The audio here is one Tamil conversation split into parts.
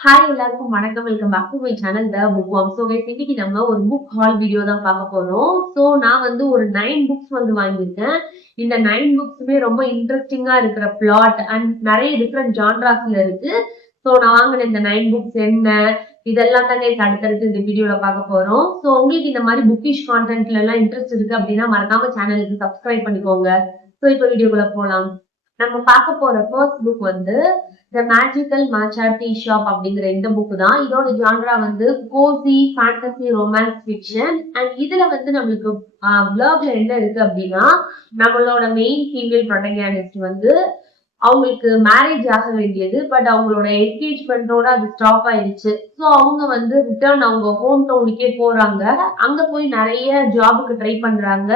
ஹாய் எல்லாருக்கும் வணக்கம். Welcome back to my channel the book worm. So இன்னைக்கு நம்ம ஒரு புக் ஹால் வீடியோ தான் பார்க்க போறோம். ஸோ நான் வந்து ஒரு 9 புக்ஸ் வந்து வாங்கியிருக்கேன். இந்த 9 புக்ஸுமே ரொம்ப இன்ட்ரெஸ்டிங்கா இருக்கிற பிளாட் அண்ட் நிறைய டிஃப்ரெண்ட் ஜான்ராஸ்ல இருக்கு. ஸோ நான் வாங்கின இந்த 9 புக்ஸ் என்ன இதெல்லாம் தானே அடுத்தடுத்து இந்த வீடியோல பார்க்க போறோம். ஸோ உங்களுக்கு இந்த மாதிரி புக்கிஷ் கான்டென்ட்ல எல்லாம் இன்ட்ரெஸ்ட் இருக்கு அப்படின்னா மறக்காம சேனலுக்கு சப்ஸ்கிரைப் பண்ணிக்கோங்க. ஸோ இப்போ வீடியோக்குள்ள போலாம். நம்ம பார்க்க போற ஃபர்ஸ்ட் புக் வந்து த மேஜிக்கல் மேட்சா டீ ஷாப் அப்படிங்கிற இந்த புக் தான். இதோட ஜான்ரா வந்து Kosi fantasy romance fiction. And இதுல வந்து நம்மளுக்கு ப்ளர்ப்ல என்ன இருக்கு அப்படின்னா, நம்மளோட மெயின் ஃபீமேல் ப்ரொட்டகனிஸ்ட் வந்து அவங்களுக்கு மேரேஜ் ஆக வேண்டியது, பட் அவங்களோட என்கேஜ்மெண்டோட அது ஸ்டாப் ஆயிடுச்சு. ஸோ அவங்க வந்து ரிட்டர்ன் அவங்க ஹோம் டவுனுக்கே போறாங்க. அங்க போய் நிறைய ஜாபுக்கு ட்ரை பண்றாங்க.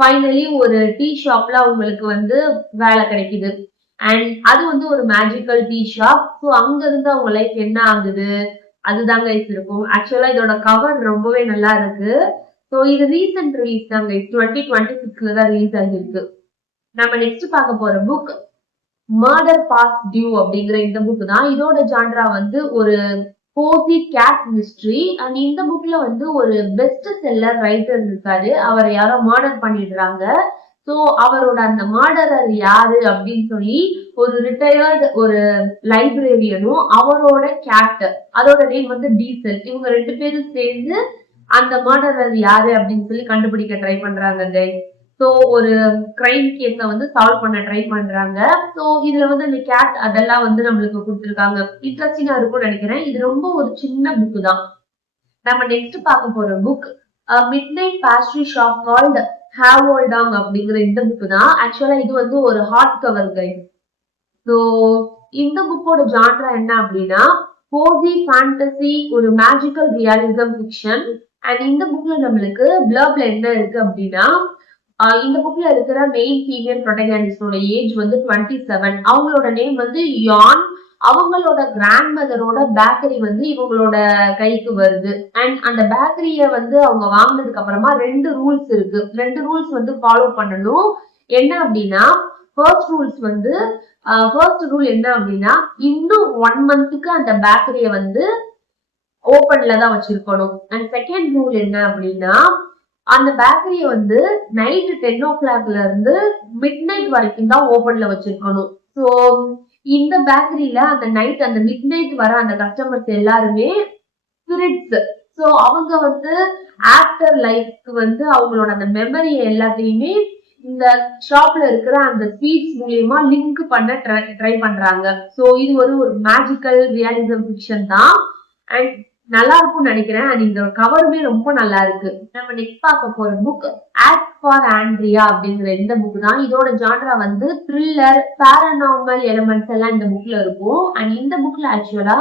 ஃபைனலி ஒரு டீ ஷாப்ல அவங்களுக்கு வந்து வேலை கிடைக்குது. அண்ட் அது வந்து ஒரு மேஜிக்கல் டீ ஷாப். ஸோ அங்க இருந்து அவங்க லைஃப் என்ன ஆகுது அதுதாங்க இருக்கும். ஆக்சுவலா இதோட கவர் ரொம்பவே நல்லா இருக்கு. ஸோ இது ரீசெண்ட் ரிலீஸ் தாங்க. 2026ல தான் ரிலீஸ் ஆகிருக்கு. நம்ம நெக்ஸ்ட் பார்க்க போற புக் மர்டர் பாஸ் டியூ அப்படிங்கிற இந்த புக் தான். இதோட ஜான்ரா வந்து ஒரு கோசி கேட் மிஸ்ட்ரி. அண்ட் இந்த புக்ல வந்து ஒரு பெஸ்ட் செல்லர் ரைட்டர் இருக்காரு. அவரை யாரோ மர்டர் பண்ணிடுறாங்க. ஸோ அவரோட அந்த மர்டரர் யாரு அப்படின்னு சொல்லி ஒரு ரிட்டையர்டு ஒரு லைப்ரரியனும் அவரோட கேட், அதோட நேம் வந்து டீசல், இவங்க 2 பேரும் சேர்ந்து அந்த மர்டரர் யாரு அப்படின்னு சொல்லி கண்டுபிடிக்க ட்ரை பண்றாங்க கைஸ். ஸோ ஒரு கிரைம் கேஸ வந்து சால்வ் பண்ண ட்ரை பண்றாங்க. ஸோ இதுல வந்து அந்த கேட் அதெல்லாம் வந்து நம்மளுக்கு கொடுத்துருக்காங்க. இன்ட்ரெஸ்டிங்கா இருக்கும்னு நினைக்கிறேன். இது ரொம்ப ஒரு சின்ன புக் தான். நம்ம நெக்ஸ்ட் பார்க்க போற book midnight pastry shop called ஹேவோல்டாங் அப்படிங்கிற இந்த புக் தான். ஆக்சுவலா இது வந்து ஒரு ஹார்ட் கவர் கைட். ஸோ இந்த புக்கோட ஜான்ரா என்ன அப்படின்னா கோசி ஃபேண்டசி ஒரு மேஜிக்கல் ரியாலிசம் ஃபிக்ஷன். அண்ட் இந்த புக்ல நம்மளுக்கு ப்ளர்ப்ல என்ன இருக்கு அப்படின்னா, இந்த புக்ல இருக்கிற மெயின் ஃபீமேல் ப்ரொட்டகனிஸ்டோட ஏஜ் வந்து 27. அவங்களோட நேம் வந்து யான். அவங்களோட கிராண்ட் மதரோட பேக்கரி வந்து இவங்களோட கைக்கு வருது. அண்ட் அந்த பேக்கரிய வந்து அவங்க வாங்கினதுக்கு அப்புறமா 2 ரூல்ஸ் இருக்கு. 2 ரூல்ஸ் வந்து ஃபாலோ பண்ணணும். என்ன அப்படின்னா, ஃபர்ஸ்ட் ரூல் என்ன அப்படின்னா, இன்னும் 1 மந்த்துக்கு அந்த பேக்கரிய வந்து ஓபன்ல தான் வச்சிருக்கணும். அண்ட் செகண்ட் ரூல் என்ன அப்படின்னா, அந்த பேக்கரிய வந்து நைட் 10 o'clockல இருந்து மிட் நைட் வரைக்கும் தான் ஓபன்ல வச்சிருக்கணும். ஸோ இந்த பேக்கரியில அந்த மிட் நைட் வர அந்த கஸ்டமர்ஸ் எல்லாருமே ஸ்பிரிட்ஸ். ஸோ அவங்க வந்து ஆஃப்டர் லைஃப்க்கு வந்து அவங்களோட அந்த மெமரி எல்லாத்தையுமே இந்த ஷாப்ல இருக்கிற அந்த ஸ்வீட்ஸ் மூலியமா லிங்க் பண்ண ட்ரை பண்றாங்க. ஸோ இது ஒரு மேஜிக்கல் ரியாலிசம் ஃபிக்ஷன் தான். அண்ட் நல்லா இருக்கும்னு நினைக்கிறேன். அண்ட் இந்த கவருமே ரொம்ப நல்லா இருக்கு. நம்ம நெக்ஸ்ட் பார்க்க போற புக் ஆஸ்க் ஃபார் ஆண்ட்ரியா அப்படிங்கிற இந்த புக் தான். இதோட ஜான்ரா வந்து த்ரில்லர் பாராநார்மல் எலிமெண்ட்ஸ் எல்லாம் இந்த புக்ல இருக்கும். அண்ட் இந்த புக்ல ஆக்சுவலா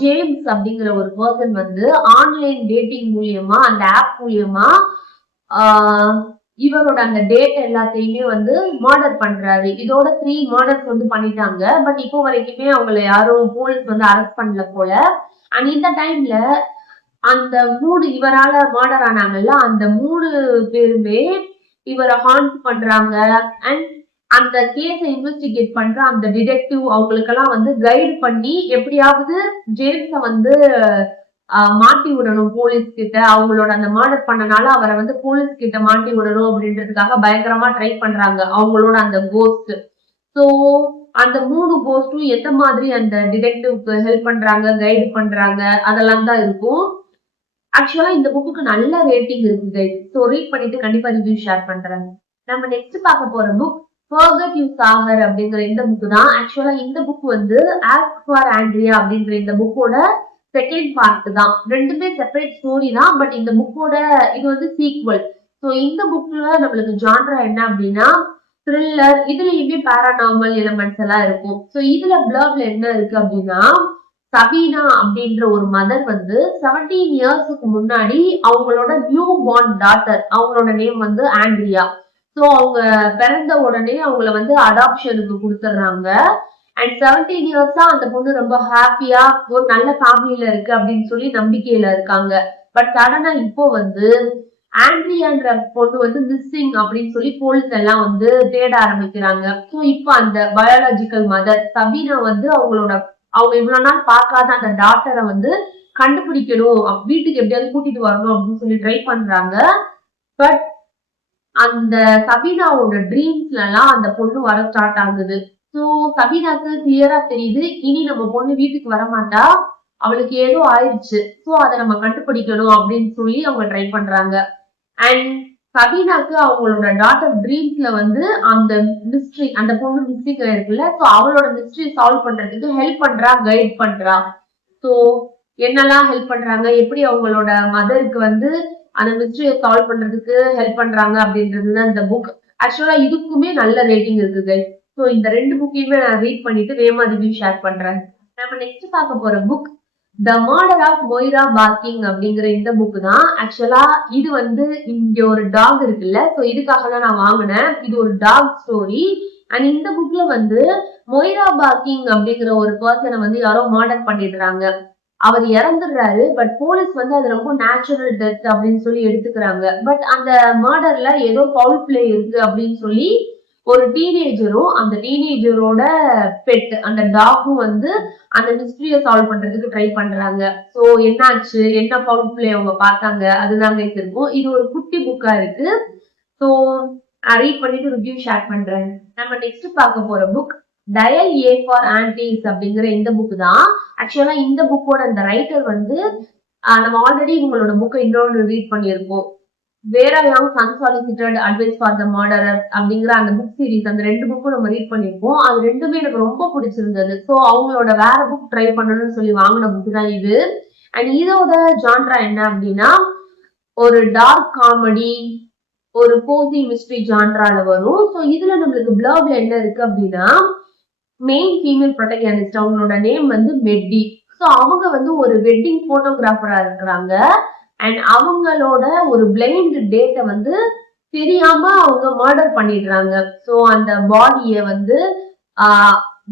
ஜேம்ஸ் அப்படிங்கிற ஒரு பர்சன் வந்து ஆன்லைன் டேட்டிங் மூலியமா அந்த ஆப் மூலியமா இவரோட அந்த டேட் எல்லாத்தையுமே வந்து மர்டர் பண்றாரு. இதோட 3 மர்டர்ஸ் வந்து பண்ணிட்டாங்க. பட் இப்போ வரைக்குமே அவங்களை யாரும் போலீஸ் வந்து அரெஸ்ட் பண்ணல போல. அண்ட் இந்த டைம்ல அந்த 3 இவரால மர்டர் ஆனாங்கல்ல, அந்த 3 பேருமே இவரை ஹாண்ட் பண்றாங்க. அண்ட் அந்த கேஸை இன்வெஸ்டிகேட் பண்ற அந்த டிடெக்டிவ் அவங்களுக்கெல்லாம் வந்து கைடு பண்ணி எப்படியாவது ஜேம்ஸ வந்து மாட்டி விடணும் போலீஸ் கிட்ட. அவங்களோட அந்த மர்டர் பண்ணனால அவரை வந்து போலீஸ் கிட்ட மாட்டி விடணும் அப்படின்றதுக்காக பயங்கரமா ட்ரை பண்றாங்க அவங்களோட அந்த கோஸ்ட். ஸோ அந்த 3 கோஸ்டும் எந்த மாதிரி அந்த டிடெக்டிவ்க்கு ஹெல்ப் பண்றாங்க, கைடு பண்றாங்க அதெல்லாம் தான் இருக்கும். ஆக்சுவலா இந்த புக்குக்கு நல்ல ரேட்டிங் இருக்கு கைஸ். ஸோ ரீட் பண்ணிட்டு கண்டிப்பா ரிவ்யூ ஷேர் பண்றேன். நம்ம நெக்ஸ்ட் பார்க்க போற புக் ஃபர்கட் யூ சாகர் அப்படிங்கிற இந்த புக் தான். ஆக்சுவலா இந்த புக் வந்து ஆஸ்க் ஃபார் ஆண்ட்ரியா அப்படிங்கிற இந்த புக்கோட செகண்ட் பார்ட் தான். 2மே செப்பரேட் ஸ்டோரி தான். பட் இந்த புக்கோட இது வந்து சீக்வல். ஸோ இந்த புக்ல நம்மளுக்கு ஜான்ரா என்ன அப்படின்னா த்ரில்லர், இதுலயுமே பாராநார்மல் எலிமெண்ட்ஸ் எல்லாம் இருக்கும். ஸோ இதுல ப்ளர்ப்ல என்ன இருக்கு அப்படின்னா, சபீனா அப்படின்ற ஒரு மதர் வந்து 17 இயர்ஸ்க்கு முன்னாடி அவங்களோட நியூ பார்ன் டாட்டர், அவங்களோட நேம் வந்து ஆண்ட்ரியா. ஸோ அவங்க பிறந்த உடனே அவங்கள வந்து அடாப்ஷனுக்கு கொடுத்துட்றாங்க. அண்ட் 17 இயர்ஸா அந்த பொண்ணு ரொம்ப ஹாப்பியா ஒரு நல்ல ஃபேமிலியில இருக்கு அப்படின்னு சொல்லி நம்பிக்கையில இருக்காங்க. பட் சடனா இப்போ வந்து ஆண்ட்ரியான்ற பொண்ணு வந்து மிஸ்ஸிங் அப்படின்னு சொல்லி போலீஸ் எல்லாம் வந்து தேட ஆரம்பிக்கிறாங்க. ஸோ இப்போ அந்த பயாலஜிக்கல் மதர் சபீனா வந்து அவங்களோட அவங்க இவ்வளவு நாள் பார்க்காத அந்த டாக்டரை வந்து கண்டுபிடிக்கணும், வீட்டுக்கு எப்படியாவது கூட்டிட்டு வரணும் அப்படின்னு சொல்லி ட்ரை பண்றாங்க. பட் அந்த சபீனாவோட ட்ரீம்ஸ்ல எல்லாம் அந்த பொண்ணு வர ஸ்டார்ட் ஆகுது. சோ சபீனாக்கு கிளியரா தெரியுது, இனி நம்ம பொண்ணு வீட்டுக்கு வரமாட்டா, அவளுக்கு ஏதோ ஆயிடுச்சு, சோ அதை நம்ம கண்டுபிடிக்கணும் அப்படின்னு சொல்லி அவங்க ட்ரை பண்றாங்க. அண்ட் சபீனாக்கு அவங்களோட டாட்டர் ட்ரீம்ஸ்ல வந்து அந்த மிஸ்ட்ரி, அந்த பொண்ணு மிஸ்டேக் இருக்குல்ல, சோ அவளோட மிஸ்ட்ரி சால்வ் பண்றதுக்கு ஹெல்ப் பண்றா, கைட் பண்றா. சோ என்னெல்லாம் ஹெல்ப் பண்றாங்க, எப்படி அவங்களோட மதருக்கு வந்து அந்த மிஸ்ட்ரியை சால்வ் பண்றதுக்கு ஹெல்ப் பண்றாங்க அப்படின்றதுதான் இந்த புக். ஆக்சுவலா இதுக்குமே நல்ல ரேட்டிங் இருக்குது. ஸோ இந்த 2 புக்கையுமே நான் ரீட் பண்ணிட்டு வேமா ரிவ்யூ ஷேர் பண்றேன். நம்ம நெக்ஸ்ட் பார்க்க போற book the murder of Moira Parking அப்படிங்கிற இந்த புக் தான். ஆக்சுவலா இது வந்து இங்க ஒரு டாக் இருக்குல்ல, ஸோ இதுக்காக தான் நான் வாங்கினேன். இது ஒரு டாக் ஸ்டோரி. அண்ட் இந்த புக்ல வந்து மொய்ரா பார்க்கிங் அப்படிங்கிற ஒரு பர்சனை வந்து யாரோ மர்டர் பண்ணிடுறாங்க. அவர் இறந்துடுறாரு. பட் போலீஸ் வந்து அது ரொம்ப நேச்சுரல் டெத் அப்படின்னு சொல்லி எடுத்துக்கிறாங்க. பட் அந்த மர்டர்ல ஏதோ பவுல் பிளே இருக்கு அப்படின்னு சொல்லி ஒரு டீனேஜரும் அந்த டீனேஜரோட பெட் அந்த டாகும் வந்து அந்த மிஸ்ட்ரியை சால்வ் பண்றதுக்கு ட்ரை பண்றாங்க. சோ என்னாச்சு, என்ன பவுல் பிளே அவங்க பார்த்தாங்க, அதுதாங்க இருக்கும். இது ஒரு குட்டி புக்கா இருக்கு. ஸோ நான் ரீட் பண்ணிட்டு ரிவ்யூ ஷேர் பண்றேன். நம்ம நெக்ஸ்ட் பார்க்க போற book dial A for aunties அப்படிங்கிற இந்த புக் தான். ஆக்சுவலா இந்த புக்கோட அந்த ரைட்டர் வந்து நம்ம ஆல்ரெடி உங்களோட புக்கை இன்னொன்று ரீட் பண்ணியிருக்கோம். Vera young unsolicited advice for the murderer அப்படிங்கிற அந்த புக் சீரீஸ், அந்த 2 புக்கும் நம்ம ரீட் பண்ணியிருக்கோம். அது ரெண்டுமே எனக்கு ரொம்ப பிடிச்சிருந்தது. ஸோ அவங்களோட வேற புக் ட்ரை பண்ணணும்னு சொல்லி வாங்கின புக் தான் இது. அண்ட் இதோட ஜான்ரா என்ன அப்படின்னா ஒரு டார்க் காமெடி, ஒரு கோசி மிஸ்ட்ரி ஜான்ரால வரும். ஸோ இதுல நம்மளுக்கு பிளர்ப்ல என்ன இருக்கு அப்படின்னா மெயின் ஃபீமேல் ப்ரொட்டகனிஸ்ட், அவங்களோட நேம் வந்து மெட்டி. ஸோ அவங்க வந்து ஒரு வெட்டிங் போட்டோகிராஃபரா இருக்கிறாங்க. அண்ட் அவங்களோட ஒரு பிளைண்ட் டேட்டை வந்து தெரியாம அவங்க மர்டர் பண்ணிடுறாங்க. ஸோ அந்த பாடியை வந்து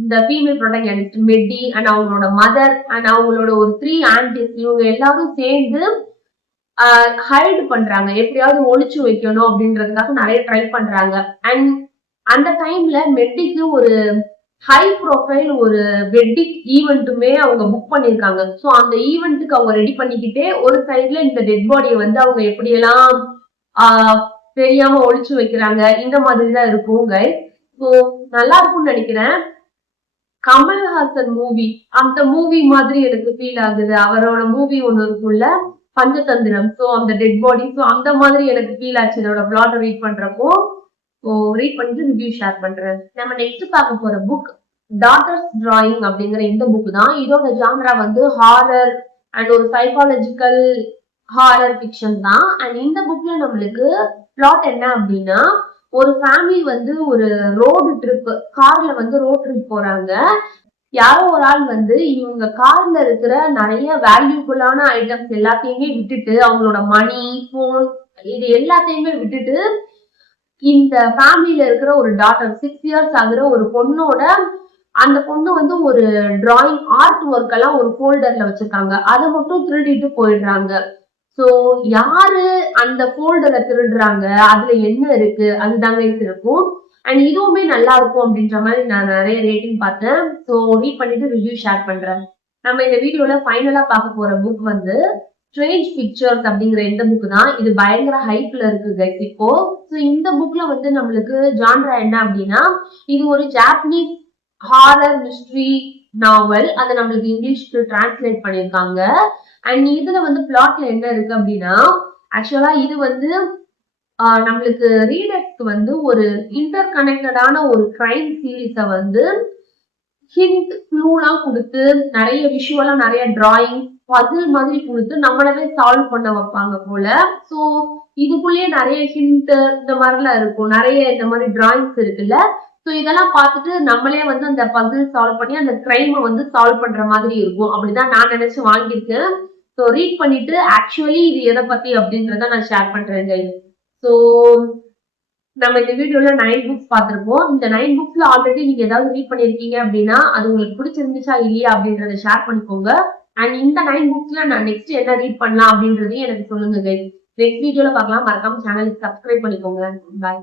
இந்த ஃபீமேல் ப்ரொட்டகனிஸ்ட் மெட்டி அண்ட் அவங்களோட மதர் அண்ட் அவங்களோட ஒரு 3 ஆன்டிஸ் இவங்க எல்லாரும் சேர்ந்து ஹைட் பண்றாங்க, எப்படியாவது ஒளிச்சு வைக்கணும் அப்படின்றதுக்காக நிறைய ட்ரை பண்றாங்க. அண்ட் அந்த டைம்ல மெட்டிக்கு ஒரு ஹை ப்ரொஃபைல் ஒரு வெட்டிங் ஈவெண்ட்டுமே அவங்க புக் பண்ணிருக்காங்க. ஸோ அந்த ஈவெண்ட்டுக்கு அவங்க ரெடி பண்ணிக்கிட்டே ஒரு சைட்ல இந்த டெட் பாடியை வந்து அவங்க எப்படியெல்லாம் தெரியாம ஒழிச்சு வைக்கிறாங்க, இந்த மாதிரி தான் இருக்கும் கைஸ். ஸோ நல்லா இருக்கும்னு நினைக்கிறேன். கமல்ஹாசன் மூவி, அந்த மூவி மாதிரி எனக்கு ஃபீல் ஆகுது. அவரோட மூவி ஒண்ணு இருக்குல்ல பஞ்சதந்திரம், ஸோ அந்த டெட் பாடி, ஸோ அந்த மாதிரி எனக்கு ஃபீல் ஆச்சு இதோட பிளாட்டை ரீட் பண்றப்போ. ரீட் பண்ணிட்டு ரிவ்யூ ஷேர் பண்றேன். நம்ம நெக்ஸ்ட் பார்க்க போற புக் டாட்டர்ஸ் டிராயிங் அப்படிங்கிற இந்த புக் தான். இதோட ஜான்ரா வந்து ஹாரர் அண்ட் ஒரு சைக்காலஜிக்கல் ஹாரர் ஃபிக்ஷன் தான். அண்ட் இந்த புக்ல நம்மளுக்கு பிளாட் என்ன அப்படின்னா ஒரு ஃபேமிலி வந்து ஒரு ரோடு ட்ரிப், கார்ல வந்து ரோட் ட்ரிப் போறாங்க. யாரோ ஒரு ஆள் வந்து இவங்க கார்ல இருக்கிற நிறைய வேல்யூபுல்லான ஐட்டம்ஸ் எல்லாத்தையுமே விட்டுட்டு, அவங்களோட மணி, போன், இது எல்லாத்தையுமே விட்டுட்டு இந்த ஃபேமிலியில இருக்கிற ஒரு டாட்டர் 6 இயர்ஸ் ஆகுற ஒரு பொண்ணோட, அந்த பொண்ணு வந்து ஒரு டிராயிங் ஆர்ட் ஒர்க் எல்லாம் ஒரு ஃபோல்டர்ல வச்சிருக்காங்க, அதை மட்டும் திருடிட்டு போயிடுறாங்க. சோ யாரு அந்த ஃபோல்டரை திருடுறாங்க, அதுல என்ன இருக்கு, அதுதாங்க இருக்கும். அண்ட் இதுவுமே நல்லா இருக்கும் அப்படின்ற மாதிரி நான் நிறைய ரேட்டிங் பார்த்தேன். ஸோ ரீட் பண்ணிட்டு ரிவ்யூ ஷேர் பண்றேன். நம்ம இந்த வீடியோல ஃபைனலா பார்க்க போற புக் வந்து ஸ்ட்ரேஞ்ச் பிக்சர்ஸ் அப்படிங்கிற இந்த புக் தான். இது பயங்கர ஹைப்ல இருக்கு கைஸ் இப்போ. ஸோ இந்த புக்ல வந்து நம்மளுக்கு ஜான்ரா என்ன அப்படின்னா இது ஒரு ஜாப்பனீஸ் ஹாரர் மிஸ்ட்ரி நாவல். அதை நம்மளுக்கு இங்கிலீஷ்க்கு டிரான்ஸ்லேட் பண்ணியிருக்காங்க. அண்ட் இதுல வந்து பிளாட்ல என்ன இருக்கு அப்படின்னா ஆக்சுவலா இது வந்து நம்மளுக்கு ரீடர்ஸ்க்கு வந்து ஒரு இன்டர் கனெக்டடான ஒரு கிரைம் சீரீஸை வந்து ஹிண்ட் க்ளூலாம் கொடுத்து நிறைய விஷுவலா நிறைய டிராயிங் பசில் மாதிரி கொடுத்து நம்மளவே சால்வ் பண்ண வைப்பாங்க போல. ஸோ இதுக்குள்ளேயே நிறைய ஹிண்ட் இந்த மாதிரிலாம் இருக்கும், நிறைய இந்த மாதிரி டிராயிங்ஸ் இருக்குல்ல. ஸோ இதெல்லாம் பார்த்துட்டு நம்மளே வந்து அந்த பசில் சால்வ் பண்ணி அந்த கிரைமை வந்து சால்வ் பண்ற மாதிரி இருக்கும். அப்படிதான் நான் நினைச்சு வாங்கியிருக்கேன். ஸோ ரீட் பண்ணிட்டு ஆக்சுவலி இது எதை பத்தி அப்படின்றத நான் ஷேர் பண்றேன். ஸோ நம்ம இந்த வீடியோல 9 புக்ஸ் பார்த்திருப்போம். இந்த 9 புக்ஸ்ல ஆல்ரெடி நீங்க ஏதாவது ரீட் பண்ணிருக்கீங்க அப்படின்னா அது உங்களுக்கு பிடிச்சிருந்துச்சா இல்லையா அப்படின்றத ஷேர் பண்ணிக்கோங்க. அண்ட் இந்த 9 புக்ஸ்ல நான் நெக்ஸ்ட் என்ன ரீட் பண்ணலாம் அப்படின்றதையும் எனக்கு சொல்லுங்க கைஸ். நெக்ஸ்ட் வீடியோல பார்க்கலாம். மறக்காம சேனலுக்கு சப்ஸ்கிரைப் பண்ணிக்கோங்க. பாய்.